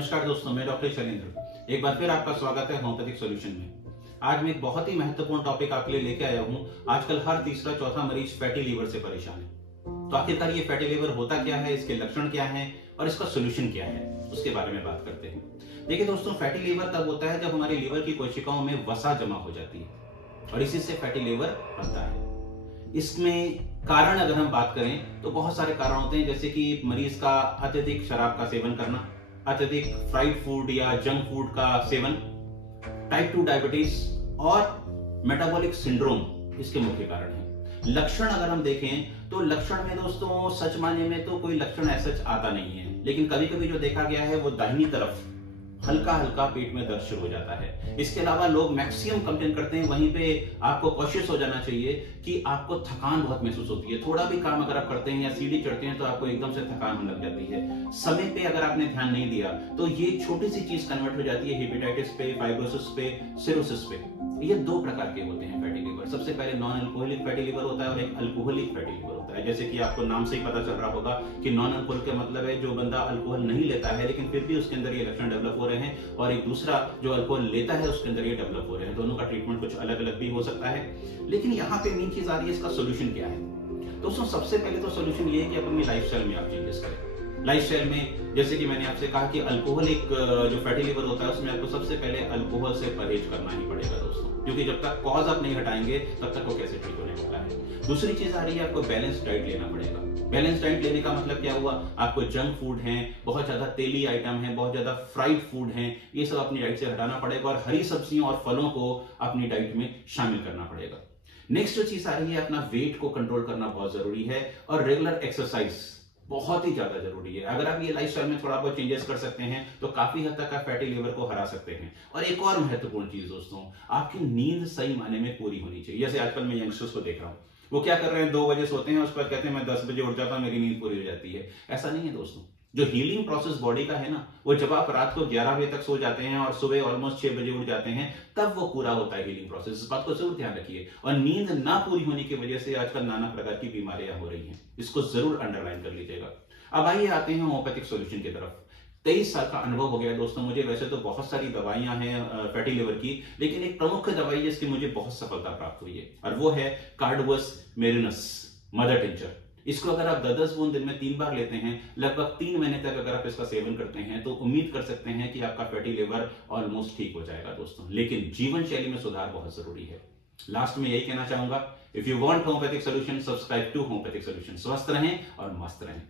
नमस्कार दोस्तों, मैं डॉक्टर शैलेंद्र। एक बार फिर आपका स्वागत है होम्योपैथिक सॉल्यूशन में। आज मैं एक बहुत ही महत्वपूर्ण टॉपिक आपके लिए लेके आया हूँ। आजकल हर तीसरा चौथा मरीज फैटी लीवर से परेशान है। तो आखिरकार ये फैटी लीवर होता क्या है, इसके लक्षण क्या हैं और इसका सोल्यूशन क्या है, उसके बारे में बात करते हैं। देखिए दोस्तों, फैटी लीवर तब होता है जब हमारे लीवर की कोशिकाओं में वसा जमा हो जाती है और इसी से फैटी लीवर बनता है। इसमें कारण अगर हम बात करें तो बहुत सारे कारण होते हैं, जैसे कि मरीज का अत्यधिक शराब का सेवन करना, अत्यधिक फ्राइड फूड या जंक फूड का सेवन, टाइप 2 डायबिटीज और मेटाबॉलिक सिंड्रोम इसके मुख्य कारण हैं। लक्षण अगर हम देखें तो लक्षण में दोस्तों सच माने में तो कोई लक्षण ऐसा आता नहीं है, लेकिन कभी कभी जो देखा गया है वो दाहिनी तरफ हल्का हल्का पेट में दर्द शुरू हो जाता है। इसके अलावा लोग मैक्सिमम कंप्लेन करते हैं, वहीं पे आपको कॉशियस हो जाना चाहिए कि आपको थकान बहुत महसूस होती है। थोड़ा भी काम अगर आप करते हैं या सीढ़ी चढ़ते हैं तो आपको एकदम से थकान होने लग जाती है। समय पे अगर आपने ध्यान नहीं दिया तो ये छोटी सी चीज कन्वर्ट हो जाती है हेपेटाइटिस पे, फाइब्रोसिस पे, सिरोसिस पे। ये दो प्रकार के होते हैं फैटी लीवर। सबसे पहले नॉन अल्कोहलिक फैटी लीवर होता है और एक अल्कोहलिक फैटी लीवर होता है। जैसे कि आपको नाम से ही पता चल रहा होगा कि नॉन अल्कोहलिक का मतलब है जो बंदा अल्कोहल नहीं लेता है लेकिन फिर भी उसके अंदर ये लक्षण डेवलप हो रहे हैं, और एक दूसरा जो अल्कोहल लेता है उसके अंदर ये डेवलप हो रहे हैं। दोनों का ट्रीटमेंट कुछ अलग अलग भी हो सकता है, लेकिन यहाँ पे मेन चीज आ रही है इसका सोल्यूशन क्या है। दोस्तों सबसे पहले तो सोल्यूशन ये है कि आप अपनी लाइफस्टाइल में आप चेंजेस करें। लाइफस्टाइल में जैसे कि मैंने आपसे कहा कि अल्कोहलिक जो फैटी लीवर होता है उसमें आपको सबसे पहले अल्कोहल से परहेज करना ही पड़ेगा दोस्तों, क्योंकि जब तक कॉज आप नहीं हटाएंगे तब तक वो कैसे ठीक होने वाला है। दूसरी चीज आ रही है, आपको बैलेंस डाइट लेना पड़ेगा। बैलेंस डाइट लेने का मतलब क्या हुआ, आपको जंक फूड है, बहुत ज्यादा तेली आइटम है, बहुत ज्यादा फ्राइड फूड है, ये सब अपनी डाइट से हटाना पड़ेगा और हरी सब्जियों और फलों को अपनी डाइट में शामिल करना पड़ेगा। नेक्स्ट जो चीज आ रही है, अपना वेट को कंट्रोल करना बहुत जरूरी है और रेगुलर एक्सरसाइज बहुत ही ज्यादा जरूरी है। अगर आप ये लाइफस्टाइल में थोड़ा बहुत चेंजेस कर सकते हैं तो काफी हद तक आप फैटी लीवर को हरा सकते हैं। और एक और महत्वपूर्ण चीज दोस्तों, आपकी नींद सही मायने में पूरी होनी चाहिए। जैसे आजकल मैं यंगस्टर्स को देख रहा हूं, वो क्या कर रहे हैं, 2 बजे सोते हैं, उस पर कहते हैं मैं 10 बजे उठ जाता हूं, मेरी नींद पूरी हो जाती है। ऐसा नहीं है दोस्तों। जो हीलिंग प्रोसेस बॉडी का है ना, वो जब आप रात को 11 बजे तक सो जाते हैं और सुबह ऑलमोस्ट 6 बजे उठ जाते हैं, तब वो पूरा होता है हीलिंग प्रोसेस। इस बात को जरूर ध्यान रखिए। और नींद ना पूरी होने की वजह से आजकल नाना प्रकार की बीमारियां हो रही हैं, इसको जरूर अंडरलाइन कर लीजिएगा। अब आइए आते हैं होम्योपैथिक सॉल्यूशन की तरफ। 23 साल का अनुभव हो गया दोस्तों मुझे। वैसे तो बहुत सारी दवाइयां हैं फैटी लिवर की, लेकिन एक प्रमुख दवाई जिसकी मुझे बहुत सफलता प्राप्त हुई है और वो है कार्डवस मेरिनस मदर टिंचर। इसको अगर आप 10-10 बूंद दिन में 3 बार लेते हैं, लगभग 3 महीने तक अगर आप इसका सेवन करते हैं तो उम्मीद कर सकते हैं कि आपका फैटी लिवर ऑलमोस्ट ठीक हो जाएगा दोस्तों। लेकिन जीवन शैली में सुधार बहुत जरूरी है। लास्ट में यही कहना चाहूंगा, if you want homeopathic solution, subscribe to homeopathic solution. स्वस्थ रहें और मस्त रहें।